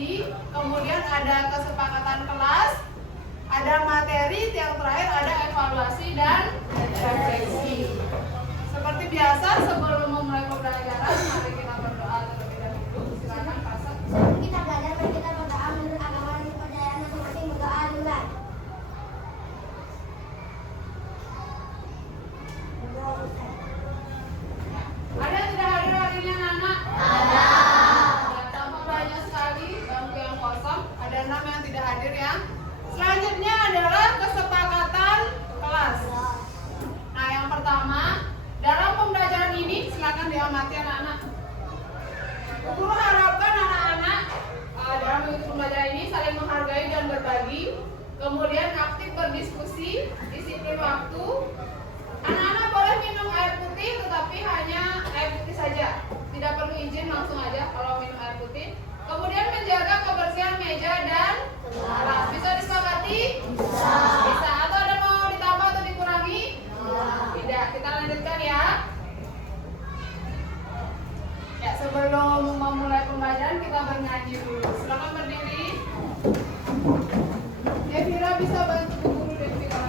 diskusi, kemudian ada kesepakatan kelas, ada materi, yang terakhir ada evaluasi dan refleksi. Seperti biasa, sebelum memulai pembelajaran, mari kita berdoa terlebih dahulu. Silakan Pastor. Kita belajar, mari kita berdoa menurut agama dan kepercayaan masing-masing. Berdoa duluan. Ada yang tidak hadir hari ini anak-anak? Ada. Tampak banyak sekali bangku yang kosong. Ada 6 yang tidak hadir ya. Selanjutnya adalah kesepakatan kelas. Nah, yang pertama, dalam pembelajaran ini silakan diamati anak-anak. Guru harapkan anak-anak dalam mengikuti pembelajaran ini saling menghargai dan berbagi, kemudian aktif berdiskusi, disiplin waktu. Anak-anak boleh minum air putih, tetapi hanya air putih saja. Tidak perlu izin, langsung aja kalau minum air putih. Kemudian menjaga kebersihan meja dan kelas. Bisa disepakati? Bisa. Bisa. Atau ada mau ditambah atau dikurangi? Tidak. Kita lanjutkan ya. Ya, sebelum memulai pembelajaran kita bernyanyi dulu. Silakan berdiri. Devira bisa bantu Bu Guru Devira.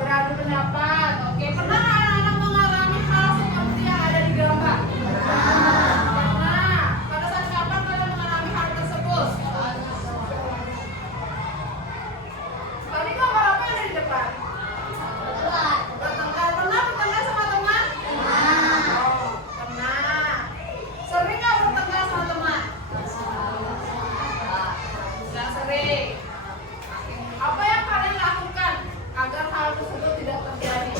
Beradu pendapat. Oke, pernah anak-anak mengalami hal seperti yang ada di gambar? Pernah. Pada saat kapan kalian mengalami hal tersebut? Tadi gambar apa yang ada di depan? Bertengkar. Pernah bertengkar sama teman? Oh, pernah. Sering nggak bertengkar sama teman? Sudah sering. Apa yang kalian lakukan agar hal tersebut tidak terjadi?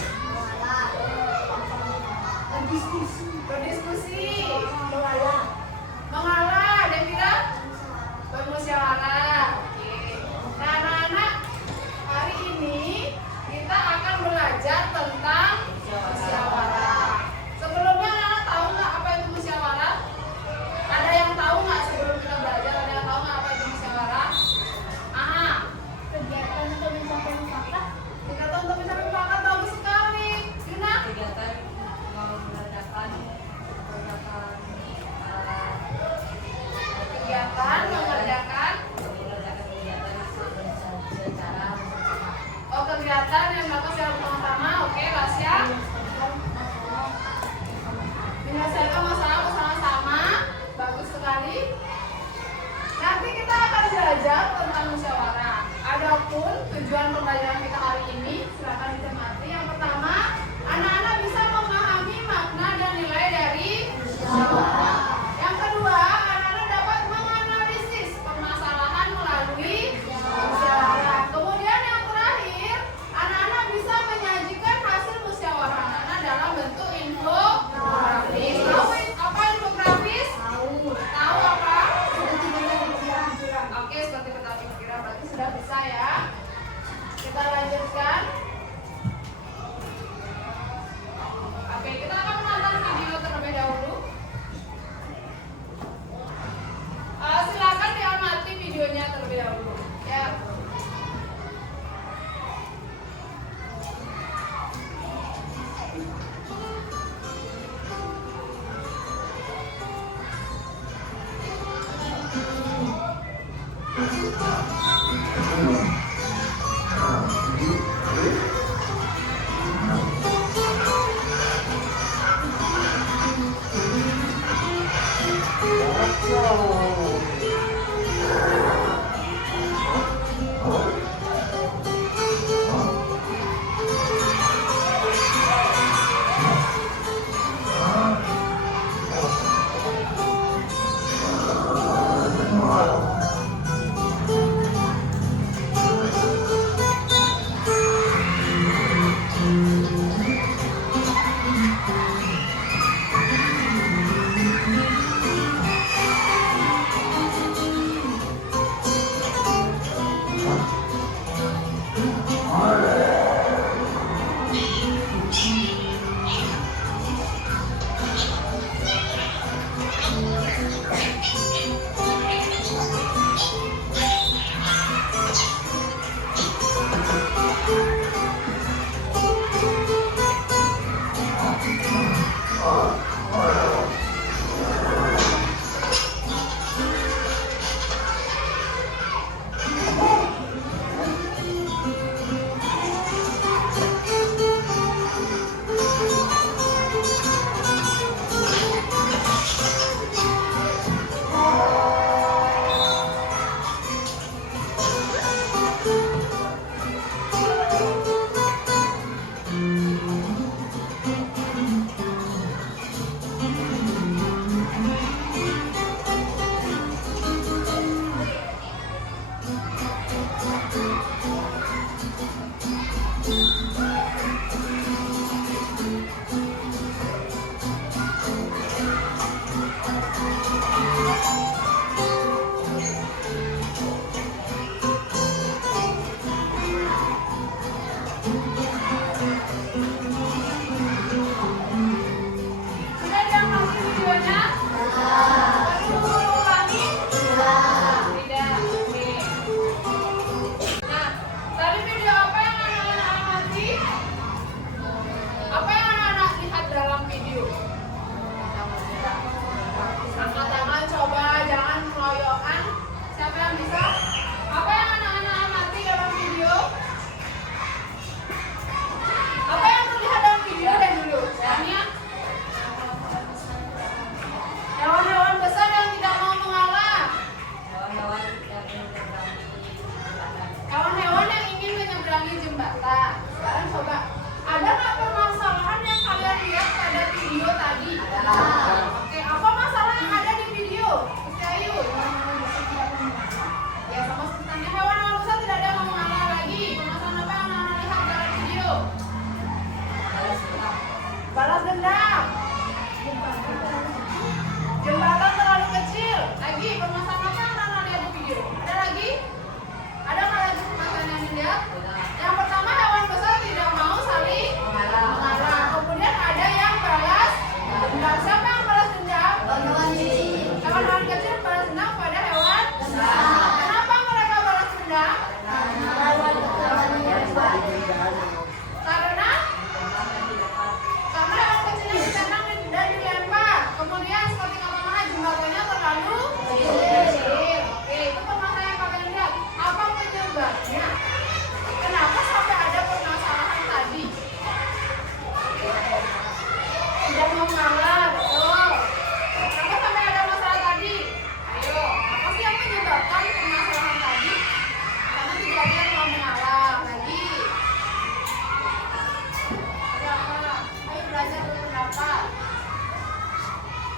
ada berpendapat.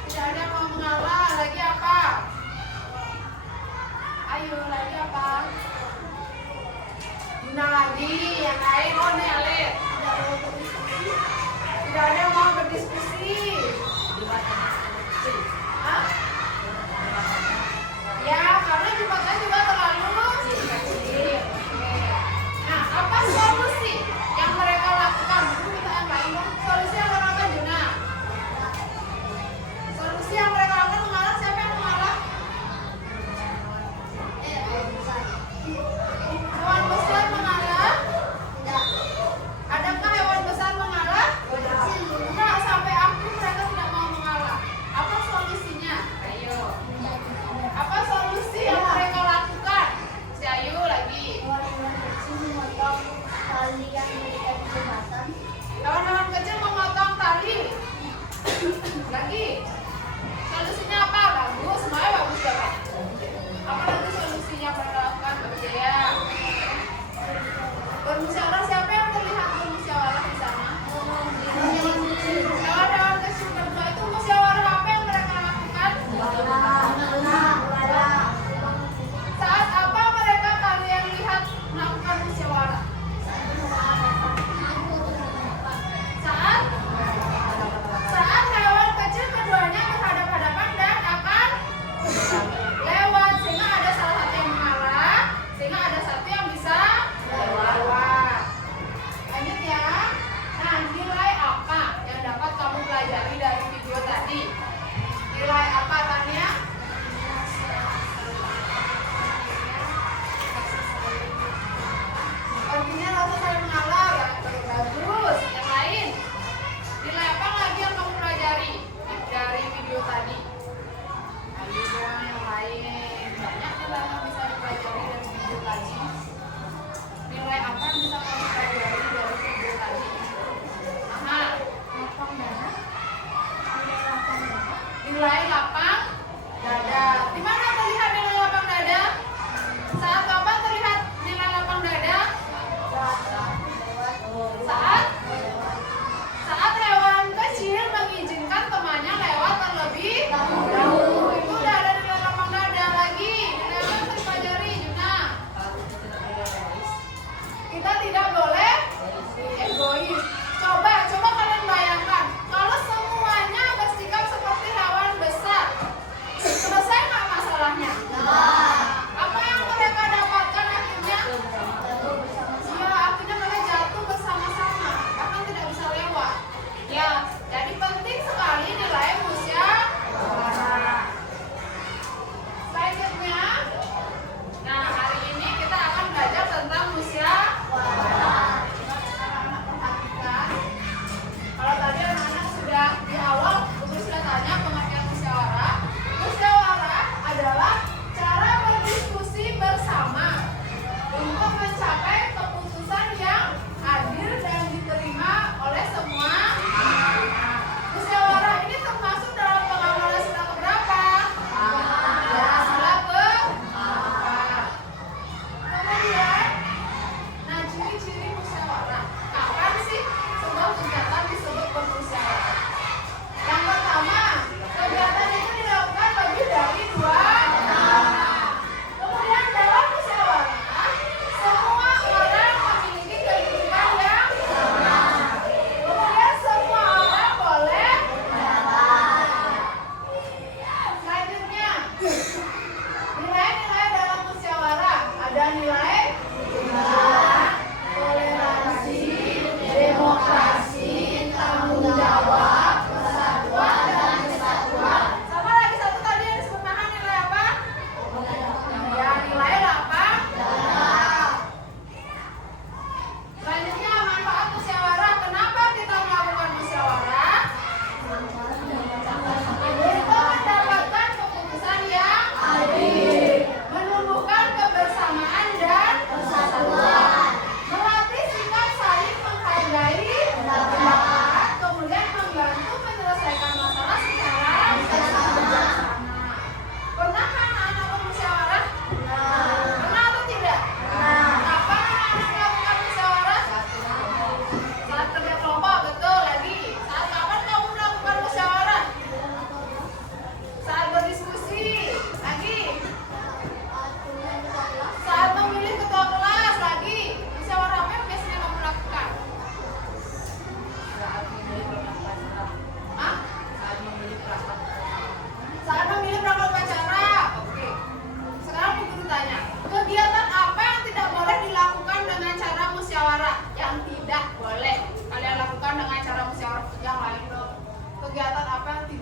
Tidak ada yang mau mengalah. Lagi apa? Ayo, lagi apa? Guna lagi. Yang lain, oh nih Alif. Tidak ada yang mau berdiskusi. Hah? Ya, karena jembatan juga terlalu kecil. Nah, apa solusi yang mereka lakukan? Kita yang lain dong. Solusi yang mereka lakukan, Juna. Solusi yang mereka lakukan mengalah, siapa yang mengalah? Hewan besar mengalah? Tidak. Adakah hewan besar mengalah?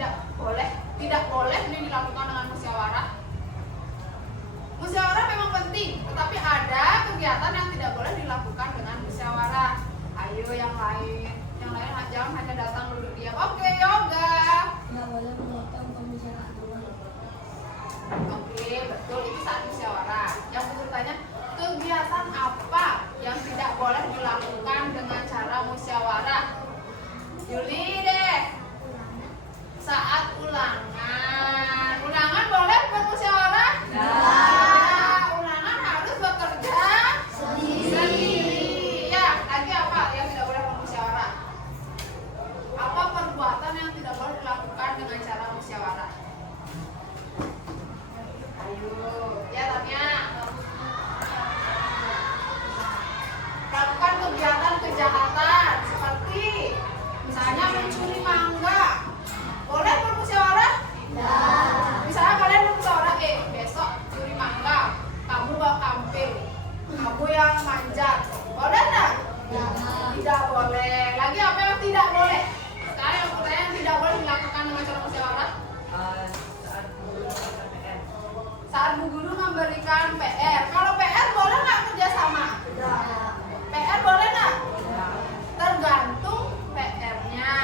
tidak boleh ini dilakukan dengan musyawarah. Musyawarah memang penting, tetapi ada kegiatan yang tidak boleh dilakukan dengan musyawarah. Ayo yang lain jangan hanya datang duduk diam. Oke, yoga. Nggak boleh memotong pembicaraan teman. Oke, betul, itu saat musyawarah. Yang bertanya, kegiatan apa yang tidak boleh dilakukan dengan cara musyawarah? Yuli deh. Saat ulangan. Ulangan boleh bermusyawarah? Nah, ulangan harus bekerja sendiri. Ya, lagi apa yang tidak boleh bermusyawarah? Apa perbuatan yang tidak boleh dilakukan dengan cara musyawarah? Ayo, ya Tania. Lakukan kegiatan kejahatan seperti misalnya mencuri mangga. Boleh bermusyawarah? Ya. Misalnya kalian bermusyawarah, besok curi mangga, kamu bawa kamping, kamu yang manjat. Boleh enggak? Ya. Tidak boleh. Lagi apa yang tidak boleh? Sekarang yang pertanyaan yang tidak boleh dilakukan dengan cara musyawarah? Saat bu guru memberikan PR. Kalau PR boleh nggak kerjasama? Ya. PR boleh nggak? Ya. Tergantung PR-nya.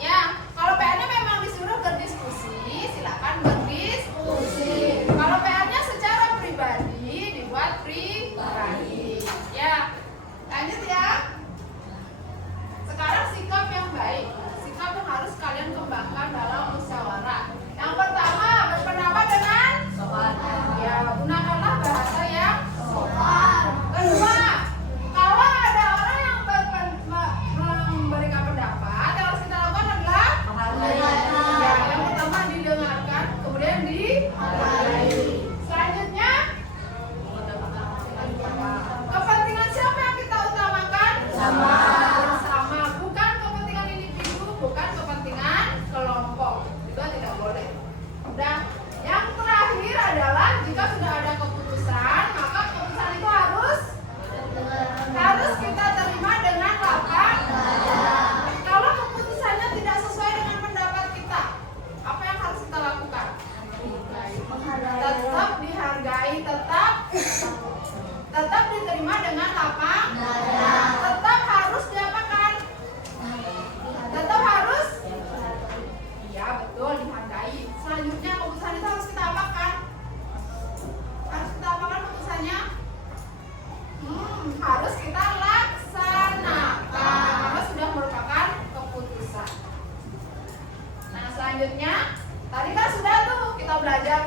Ya, kalau PR-nya memang disuruh berdiskusi, silakan berdiskusi. Kalau PR-nya secara pribadi, dibuat pribadi. Ya, lanjut ya. Sekarang sikap yang baik, sikap yang harus kalian kembangkan dalam musyawarah. Yang pertama, berpendapat dengan sopan. Ya, gunakanlah bahasa yang sopan. Kedua, kalau ada orang yang memberikan pendapat, yang harus kita lakukan adalah ya, yang pertama didengarkan, kemudian dihargai. Selanjutnya, kepentingan siapa yang kita utamakan? Bersama, bukan kepentingan individu, bukan kepentingan kelompok. Itu tidak boleh. Dan yang terakhir adalah jika sudah ada keputusan, maka keputusan itu harus kita terima dengan lapang dada. Kalau keputusannya tidak sesuai dengan pendapat kita, apa yang harus kita lakukan? Tetap dihargai, tetap diterima dengan lapang dada. Tetap harus diapakan? Tetap harus? Iya betul, dihargai. Selanjutnya keputusan itu harus kita apakan? Harus kita apakan keputusannya? Harus kita laksanakan karena sudah merupakan keputusan. Nah selanjutnya, tadi kan sudah tuh kita belajar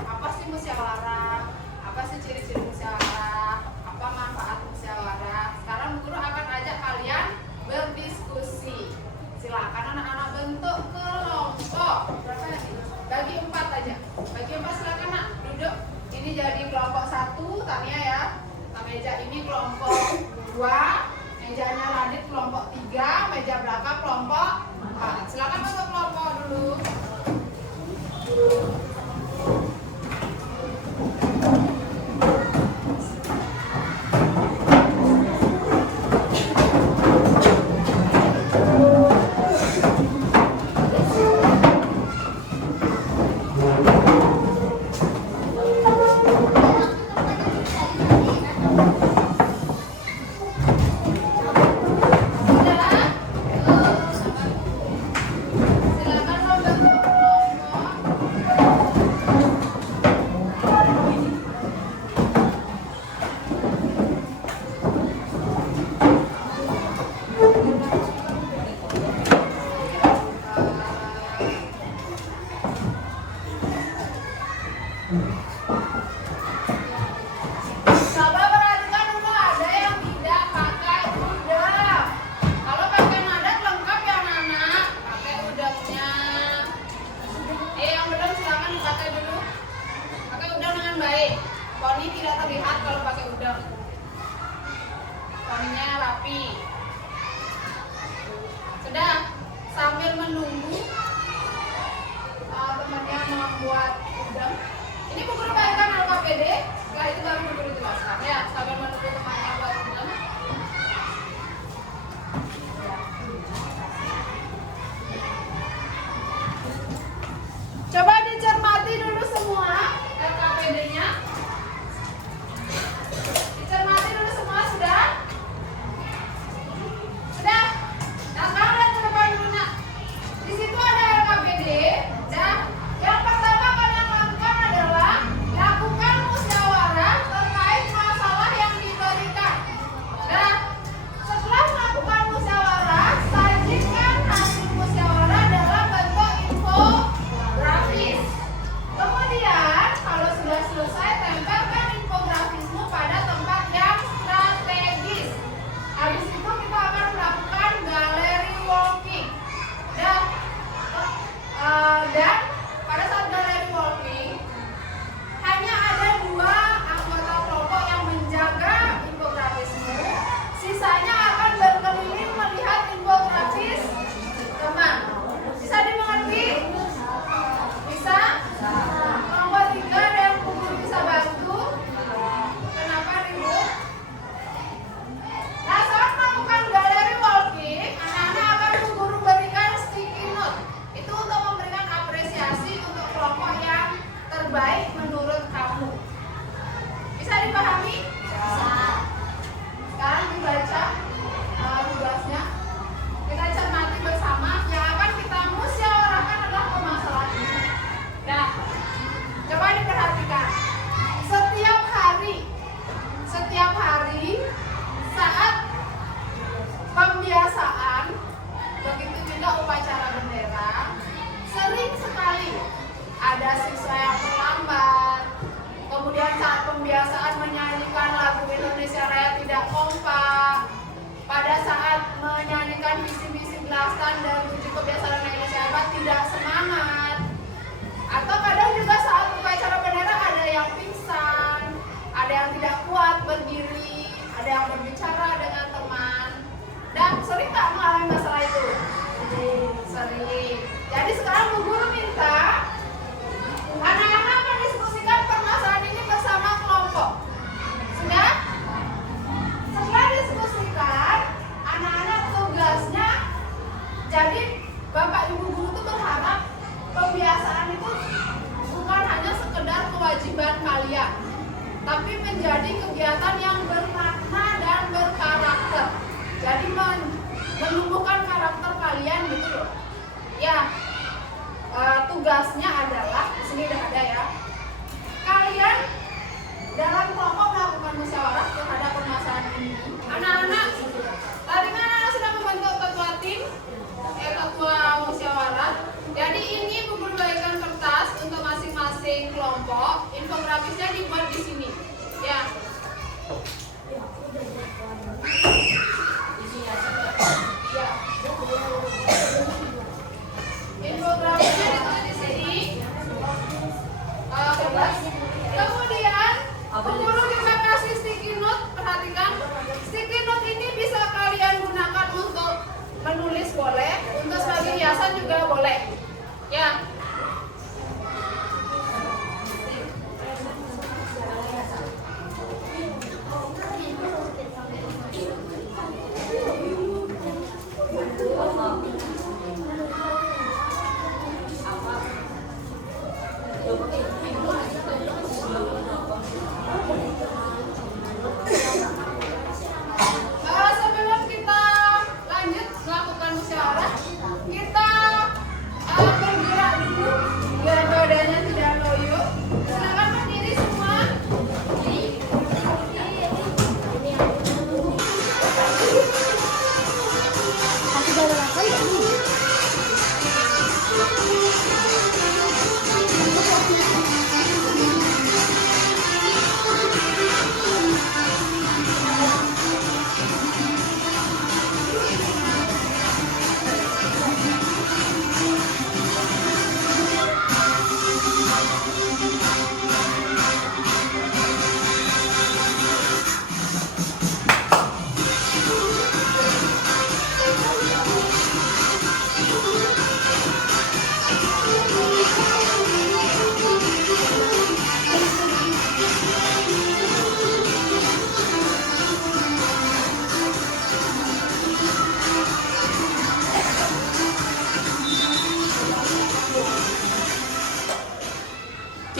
apa sih musyawarah, apa sih ciri-ciri musyawarah, apa manfaat musyawarah. Sekarang guru akan ajak kalian berdiskusi. Silakan anak-anak bentuk kelompok. Berapa ya? Bagi 4 aja. Bagi 4 silakan nak duduk. Ini jadi kelompok 1, Tania ya. Meja ini kelompok 2, mejanya Radit kelompok 3, meja belakang kelompok 4. Silakan masuk kelompok dulu. Coba perhatikan dulu, ada yang tidak pakai udang. Kalau pakai madat lengkap ya anak-anak, pakai udangnya. Yang belum silakan dipakai dulu. Pakai udang dengan baik. Poni tidak terlihat kalau pakai udang. Poninya rapi. Sudah, sambil menunggu temannya membuat udang. Ini bu guru bagikan LKPD. Setelah itu baru bu guru jelaskan ya. Sambil menunggu temannya buat udang. upacara bendera, sering sekali ada siswa yang terlambat. Kemudian saat pembiasaan menyanyikan lagu Indonesia Raya tidak kompak. Pada saat menyanyikan visi-misi belasan dan tujuh kebiasaan Indonesia Hebat tidak semangat. Atau kadang juga saat upacara bendera ada yang pingsan, ada yang tidak kuat berdiri, ada yang berbicara dengan teman. Dan sering nggak mengalami masalah itu? Sering. Jadi sekarang Bu Guru minta anak-anak mendiskusikan permasalahan ini bersama kelompok. Sudah? Setelah diskusikan, anak-anak tugasnya, jadi Bapak Ibu Guru itu berharap pembiasaan itu bukan hanya sekedar kewajiban kalian, tapi menjadi kegiatan yang bermakna dan berkarakter. Jadi menumbuhkan karakter kalian gitu loh. Ya, tugasnya adalah, di sini udah ada ya. Kalian dalam kelompok melakukan musyawarah terhadap permasalahan ini. Anak-anak, tadi kan anak-anak sudah membentuk ketua tim, ketua musyawarah. Jadi ini Bu Guru bagikan kertas untuk masing-masing kelompok. Infografisnya dibuat di sini. Ya. Infografisnya ditulis di sini. Kertas. Kemudian Bu Guru juga kasih sticky note. Perhatikan, sticky note ini bisa kalian gunakan untuk menulis boleh, untuk sebagai hiasan juga boleh. Ya. Sebelum kita lanjut melakukan musyawarah, kita bergerak dulu biar badannya tidak loyo. Silakan berdiri semua.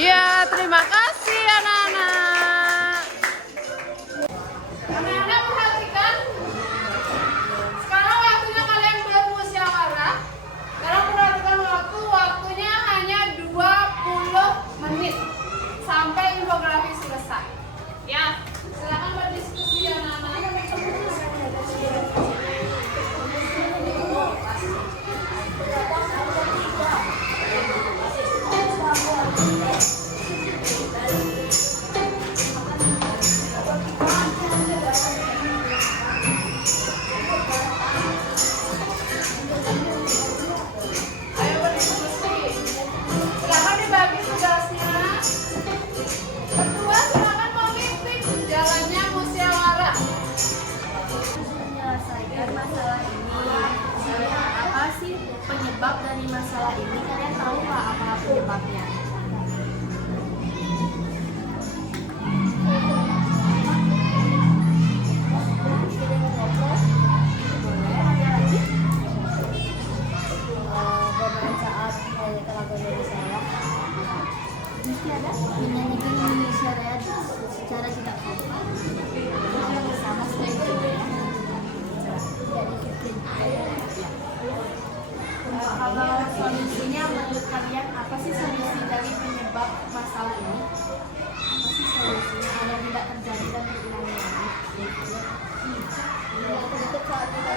Ya, terima kasih anak-anak. Anak-anak perhatikan. Sekarang waktunya kalian bermusyawarah. Sekarang perhatikan waktunya hanya 20 menit sampai infografis selesai. Ya, silakan berdiskusi anak-anak. Ayo berdiskusi. Silakan dibagi tugasnya. Ketua silakan memimpin jalannya musyawarah. Menyelesaikan masalah ini. Apa sih penyebab dari masalah ini? Kalian tahu nggak apa penyebabnya? Menyanyikan Indonesia Raya secara tidak kompak, sama seperti kalau solusinya menurut kalian apa sih solusi dari penyebab masalah ini? Apa sih solusinya agar tidak terjadi dan terulangi lagi? Untuk saat kita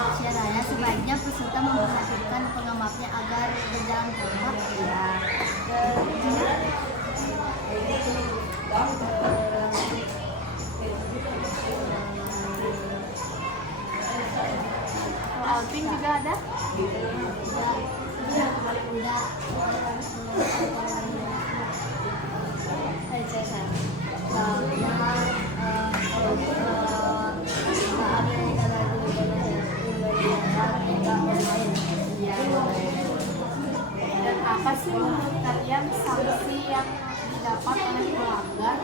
Syaratnya sebaiknya peserta memperhatikan pengamatnya agar berjalan kompak. Ya. Alvin juga ada? Dan apa sih menurut kalian sanksi yang didapat oleh pelanggar?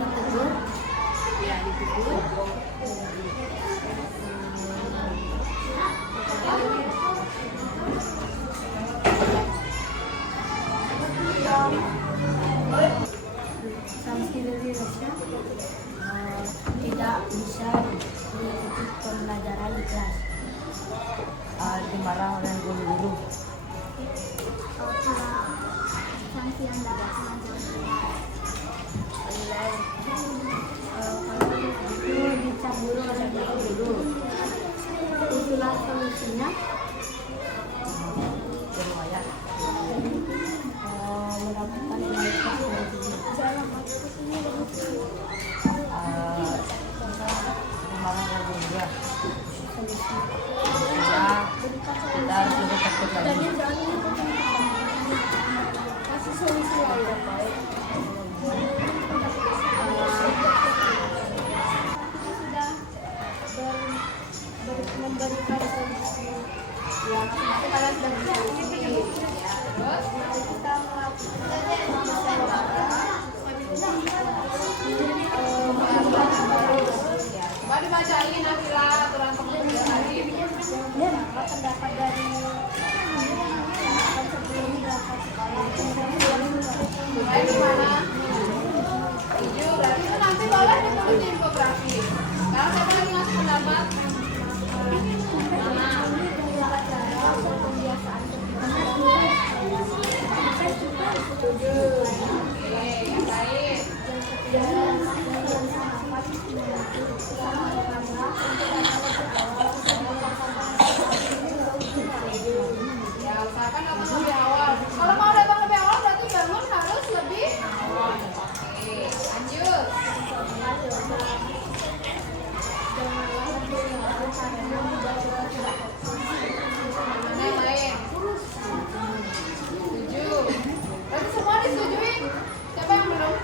Ditegur? Ya, ditegur. Sanksi dari Rusya tidak bisa mengikuti pembelajaran di kelas. Dimarah oleh guru-guru. Sanksi yang dapat itu dicabut oleh guru. Itulah solusinya. Berwayang. Mendapatkan kualitas dari guru. Dimarah oleh guru ya. Kita harus lebih takut lagi. Kasih solusi lain. Sudah memberikan solusi yang nanti kalian sudah bersolusi. Terus Kita coba dibacain Nabila aturan pengujian tadi. pendapat dari sebelum berangkat sekolah. Mulai gimana? 7, berarti itu nanti boleh ditulis di infografi. Sekarang siapa lagi ngasih pendapat? Mana? Oke, yang lain. Ya, usahakan datang lebih awal. Kalau mau datang lebih awal berarti bangun harus lebih awal. Oke, lanjut. Mana yang lain? 7. Berarti semua disetujuin. Siapa yang belum?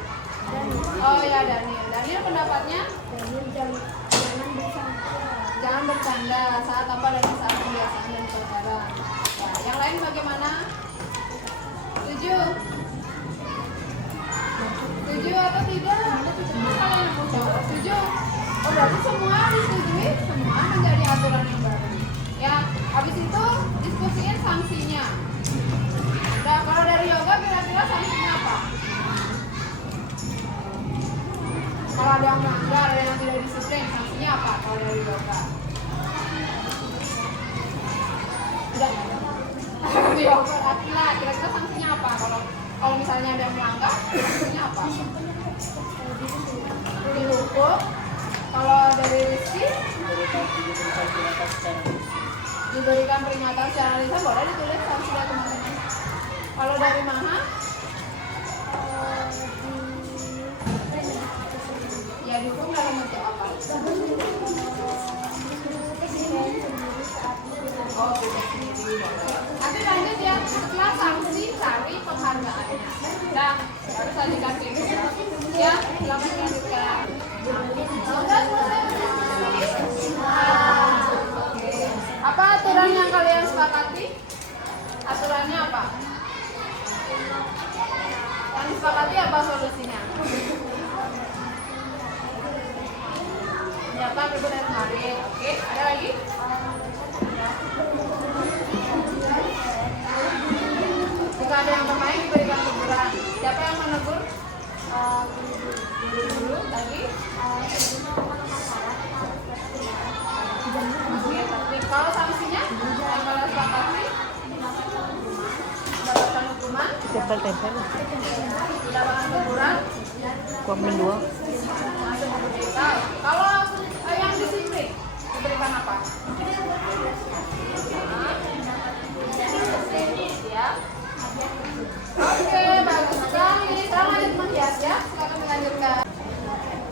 Oh ya, Daniel. Daniel pendapatnya? Jangan bercanda saat apa dan saat kebiasaan dan upacara. Ya, yang lain bagaimana? 7. 7 atau tidak? Kalian yang mau jawab 7. Oh, berarti semua disetujui, semua menjadi aturan yang baru. Ya, habis itu diskusiin sanksinya. Nah, kalau dari yoga kira-kira sanksinya apa? Kalau ada yang melanggar, ada yang tidak disiplin, sanksinya apa kalau dari yoga? Tidak. Di yoga Akila, kira-kira sanksinya apa? Kalau misalnya ada yang melanggar, sanksinya apa? Dihukum. Kalau dari Rizky, diberikan peringatan secara lisan, boleh ditulis sanksi dari teman-teman. Kalau dari Maha, ya dihukum dalam bentuk apa? Oh, tidak sendiri. Nanti lanjut ya, setelah sanksi cari penghargaannya. Nah, harus saya dikasih ya, silakan dilanjutkan. Sudah selesai. Oke. Apa aturan yang kalian sepakati? Aturannya apa? Yang disepakati apa solusinya? Nyata ibu dan kemarin. Oke, ada lagi? Jika ada yang bermain diberikan teguran. Siapa yang menegur? Guru lagi. Oke, tapi kalau sanksinya yang kalian sepakati mendapatkan hukuman, mendapatkan teguran, Kuamin dua. Kalau yang disiplin diberikan apa? Ya. Oke, bagus sekali. Sekarang lanjut menghias ya. Silakan dilanjutkan.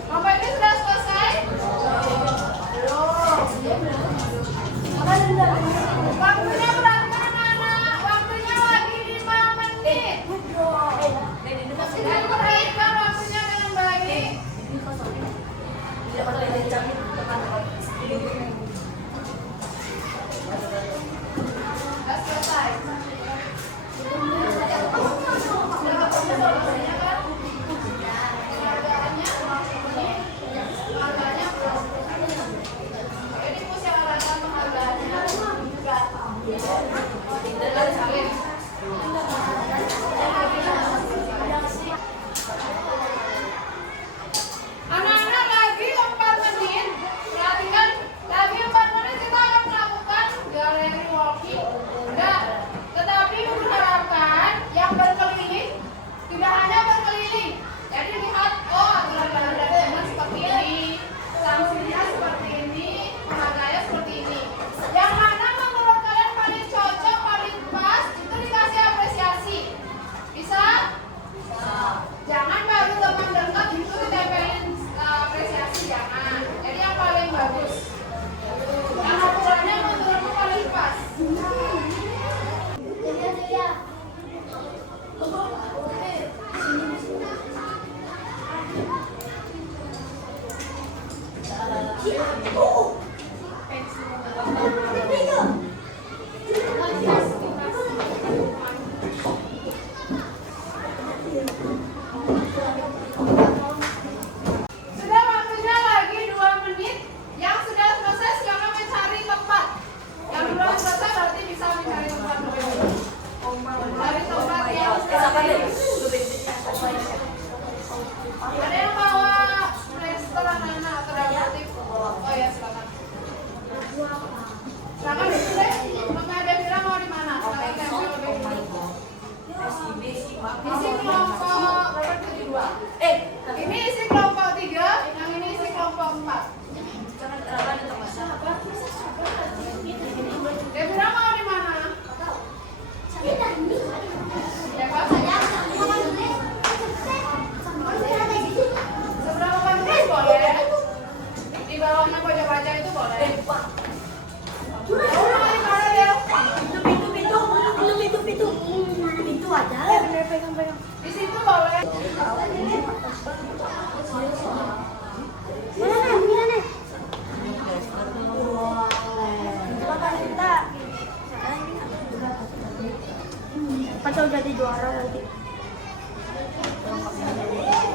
Kelompok ini sudah selesai? Belum. Waktunya berapa anak-anak? Waktunya lagi 5 menit. Sudah diperhatikan waktunya dengan baik. Sudah selesai. Anak-anak lagi 4 menit. Perhatikan, lagi 4 menit kita akan melakukan galeri walking. Nah, tetapi diharapkan yang berkeliling tidak hanya berkeliling. Jadi lihat, oh aturan jalan seperti ini, sanksinya seperti ini, penghargaannya seperti ini. Yang mana menurut kalian paling cocok, paling pas, itu dikasih apresiasi. Bisa? Jangan baru dekat-dekat itu ditempelin apresiasi, jangan. Jadi yang paling bagus. Yang aturannya menurutmu paling pas. Sudah waktunya lagi 2 menit. Yang sudah selesai silakan mencari tempat. Yang belum selesai berarti bisa mencari tempat lebih dulu. Cari tempat yang ada yang bawa plaster anak-anak atau dekoratif? Oh ya silakan. Silakan dulu deh. Mama Devira mau di mana? Silakan tempel lebih dulu. Isi kelompok berapa tadi 2? Ini isi kelompok 3, yang ini isi kelompok 4. Devira mau di mana? Ya, Pak. Seberapa banyak boleh? Di bawahnya pojok baca itu boleh. Oh, di mana dia? Di situ boleh. Atau jadi juara nanti.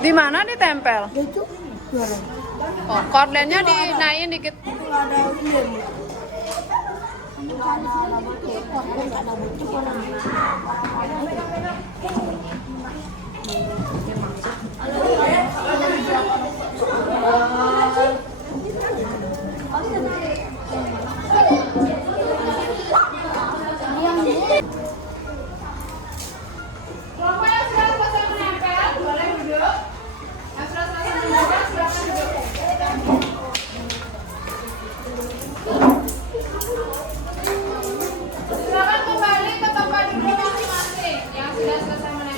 Di mana ditempel? Itu juara. Oh, kordennya dinaikin dikit. Itu nggak ada ini. Nggak ada butuh Kelompok yang sudah selesai menempel boleh duduk. Yang sudah selesai menempel silakan duduk. Silakan kembali ke tempat duduk masing-masing. Yang sudah selesai menempel.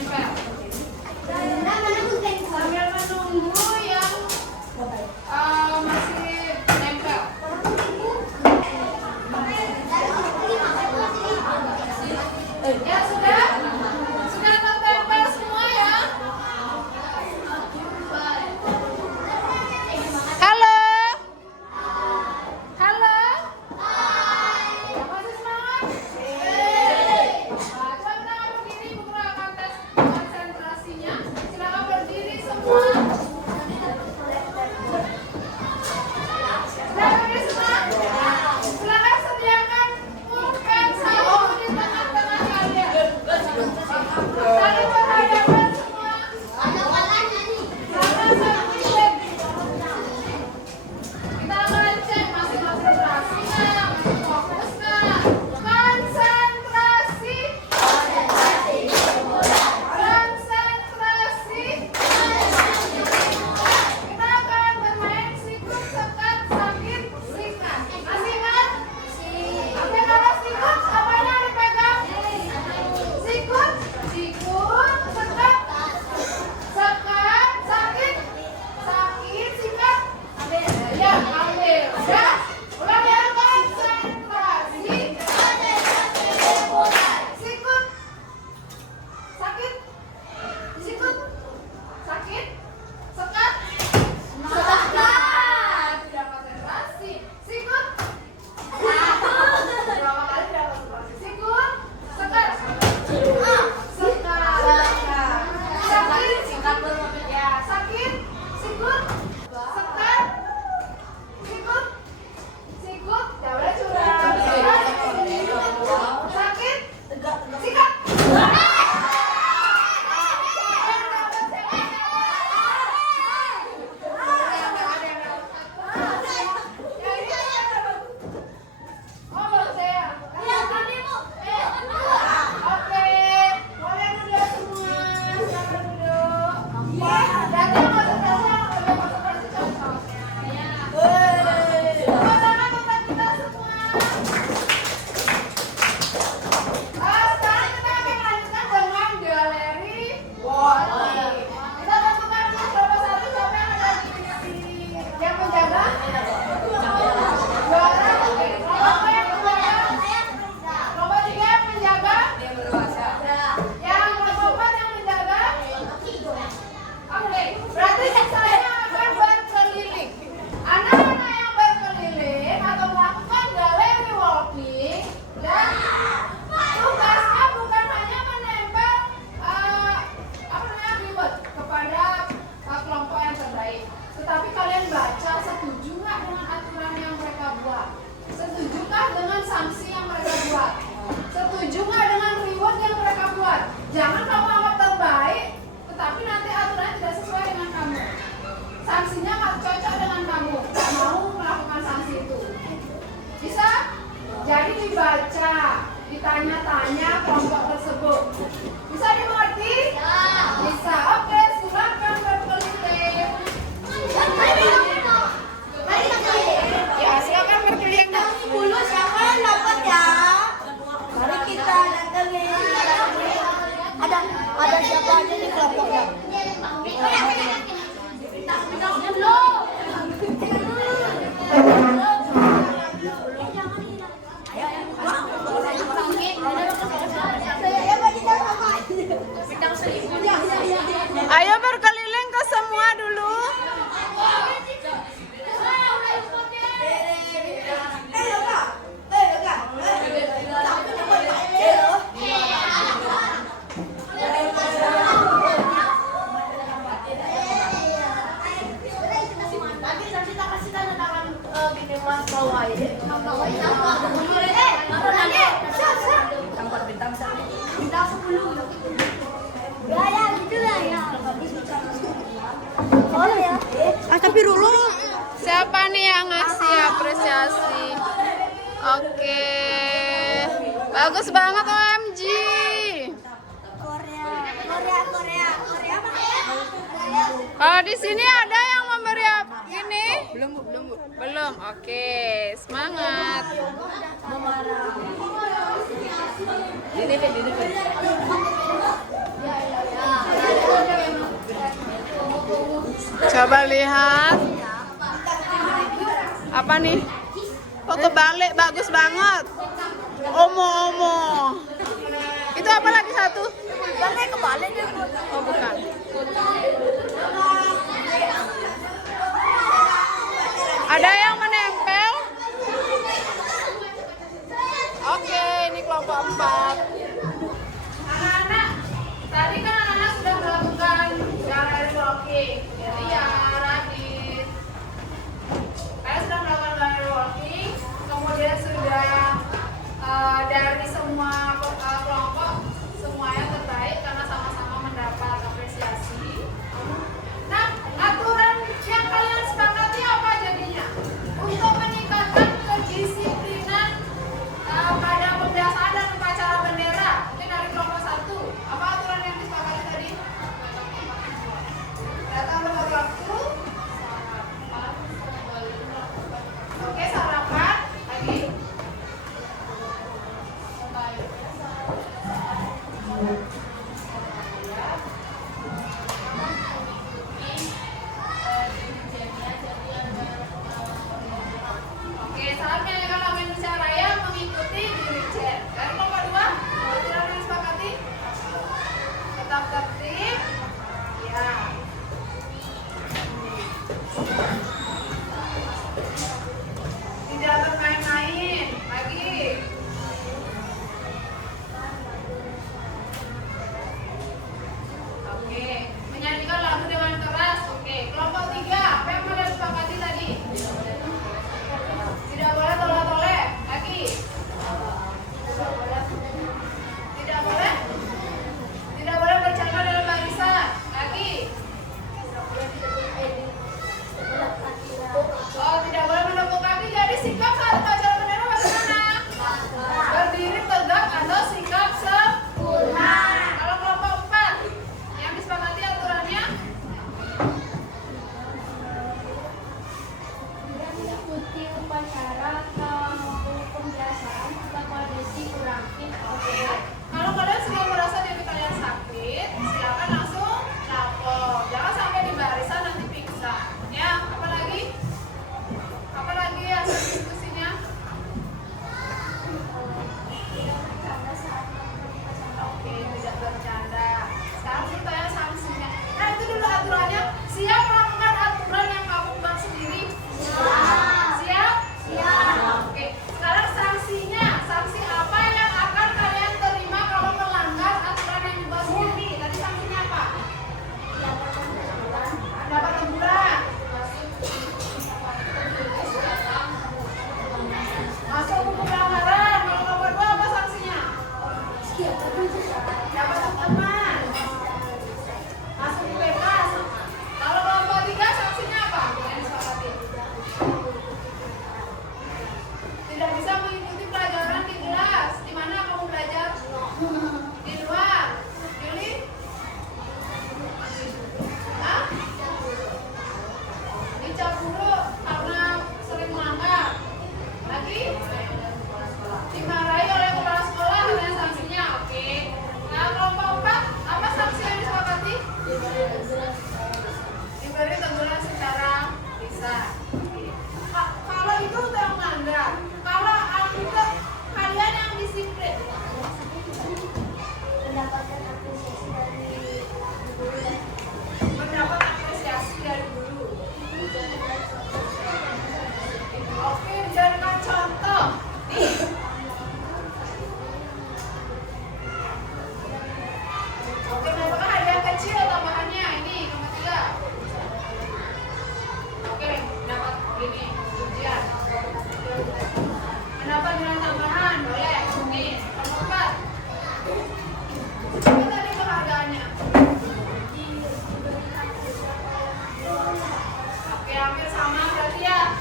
Bintang 4 bintang 1. Bintang 10. Ya gitu lah ya. Oh ya. Tapi dulu Siapa nih yang ngasih apresiasi? Oke. Bagus banget OMG. Korea apa? Kalau di sini ada yang memberi ini? Belum. Oke, semangat. Coba lihat. Apa nih? Oh, kebalik, bagus banget. Omo. Itu apa lagi satu? Kebalik deh. Oh, bukan. Ada yang menempel? Oke, ini kelompok 4. Anak-anak, tadi kan anak-anak sudah melakukan gallery walking. Ria, Radit. Kalian sudah melakukan gallery walking, kemudian sudah dari semua kelompok semuanya terbaik karena sama-sama mendapat apresiasi. Nah, aturan yang kalian sepakati apa jadinya? Untuk meningkatkan kedisiplinan pada pembiasaan dan upacara bendera, mungkin dari kelompok 1. Apa aturan yang disepakati tadi? Datang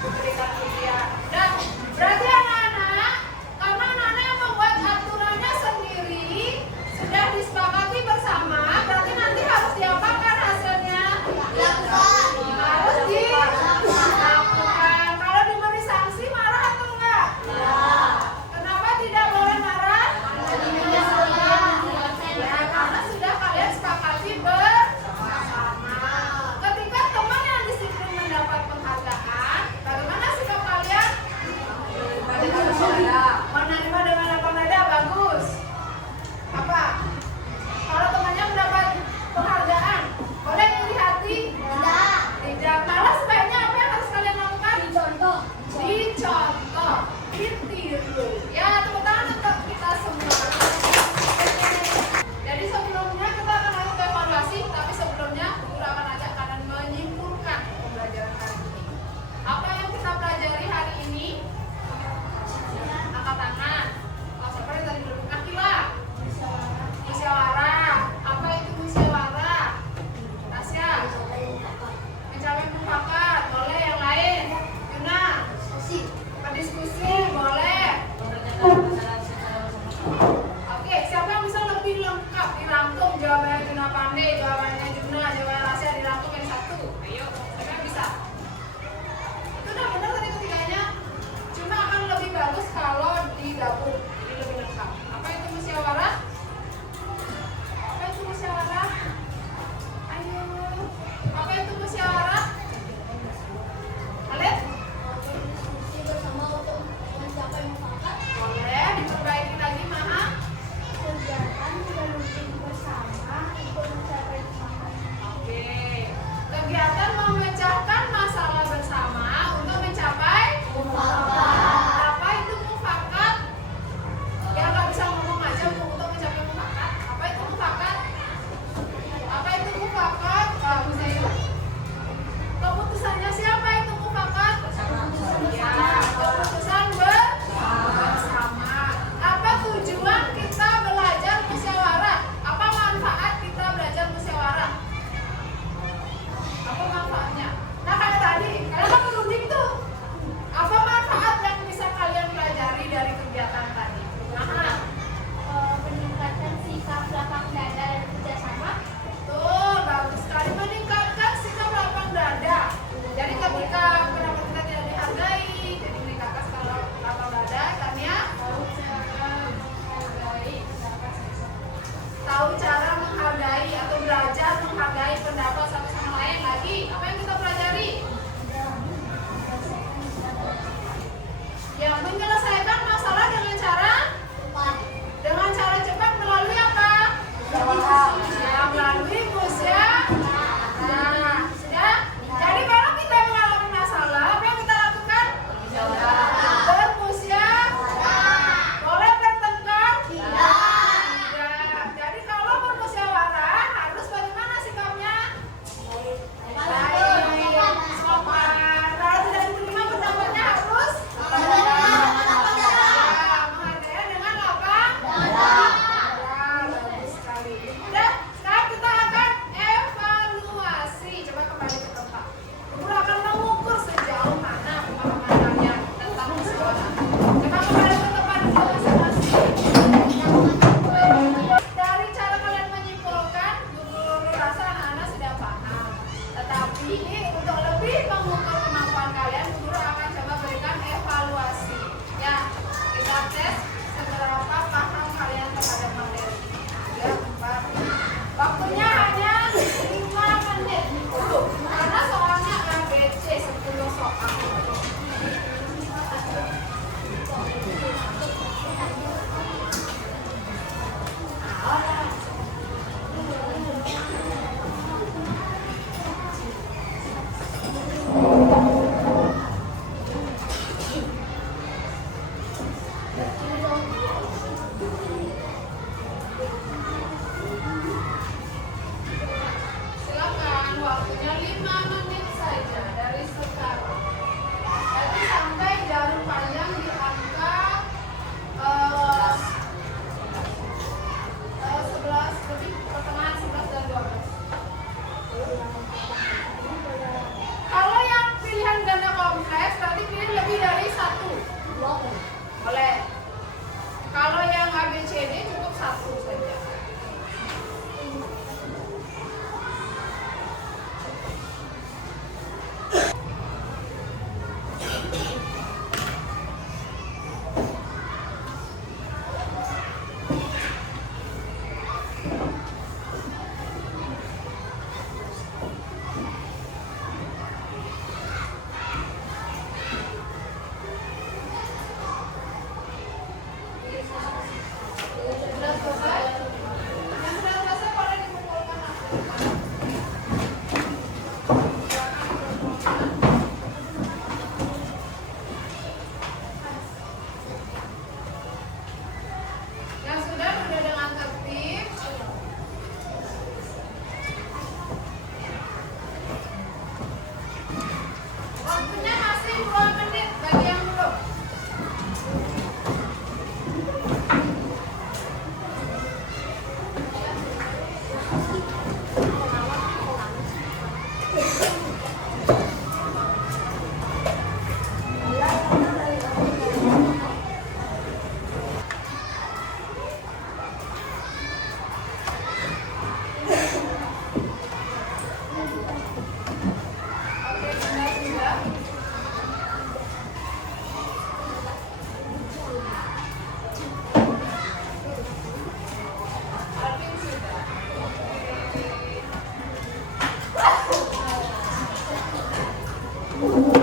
berikan ujian. Dan berarti anak-anak, karena anak-anak yang membuat aturannya sendiri sudah disepakati bersama, berarti nanti harus diapakan hasilnya? Harus dilakukan. Kalau diberi sanksi marah atau enggak? Kenapa tidak boleh marah? Ya, karena sudah kalian sepakati bersama. Ketika teman yang disiplin mendapat penghargaan, bagaimana sikap kalian? Menerima dengan lapang dada, bagus. Apa? Kalau temannya mendapat penghargaan, boleh iri hati? Tidak. Malah sebaiknya apa yang harus kalian lakukan? Dicontoh, ditiru. Ya, tepuk tangan untuk kita semua. Jadi sebelumnya kita akan lakukan evaluasi, tapi sebelumnya guru akan ajak kalian menyimpulkan pembelajaran hari ini. Apa yang kita pelajari hari ini? Angkat tangan. Oh, siapa yang tadi duduk? Akila. Musyawarah. Apa itu musyawarah? Tasya. Mencapai mufakat. Boleh yang lain? Yuna. Berdiskusi. Boleh. Oke, siapa yang bisa lebih lengkap dirangkum jawabannya Juna Pandey, jawabannya Juna, jawabannya Rasya dirangkum yang satu? Ayo, siapa yang bisa? Itu udah benar tadi ketiganya. Cuma akan lebih bagus kalau digabung, jadi lebih lengkap. Apa itu musyawarah? Apa itu musyawarah? Ayo, apa itu musyawarah? Alif? Boleh, diperbaiki lagi, Maha? Oke. Kegiatan memecahkan masalah bersama untuk mencapai apa itu mufakat? Ya nggak bisa ngomong aja untuk mencapai mufakat. Apa itu mufakat? Apa itu mufakat? Keputusannya siapa itu mufakat? Ya, keputusan bersama. Apa tujuan kita belajar musyawarah? Apa manfaat kita belajar musyawarah? Apa manfaatnya? Nah, kayak tadi, kalian kan menuding tuh. Apa manfaat yang bisa kalian pelajari dari kegiatan tadi? Nah, Meningkatkan sikap lapang dada dan kerjasama. betul, bagus sekali, meningkatkan sikap lapang dada. Jadi ketika pendapat kita tidak dihargai, jadi meningkatkan sikap lapang dada, Tania tahu cara menghargai atau belajar menghargai pendapat satu sama lain. Lagi, apa yang kita pelajari? Yang menyelesaikan masalah dengan cara cepat melalui apa? Ya, melalui musyawarah. Nah, sudah. Jadi kalau kita mengalami masalah, apa yang kita lakukan? Bermusyawarah. Boleh bertengkar? Tidak. Jadi kalau bermusyawarah harus bagaimana sikapnya? Baik, sopan. Kalau tidak diterima pendapatnya harus menghargai dengan lapang dada. Bagus sekali. Udah, sekarang kita akan evaluasi. Coba kembali ke tempat. Guru akan mengukur sejauh mana pemahaman kalian tentang musyawarah. Coba kembali ke tempat dulu masing-masing. Dari cara kalian menyimpulkan, guru rasa anak-anak sudah paham. Tetapi ini untuk lebih mengukur kemampuan kalian, guru akan coba berikan evaluasi. Ya, kita tes seberapa paham kalian terhadap materi. Ya, waktunya hanya 5 menit. Karena soalnya ABC 10 soal. ya.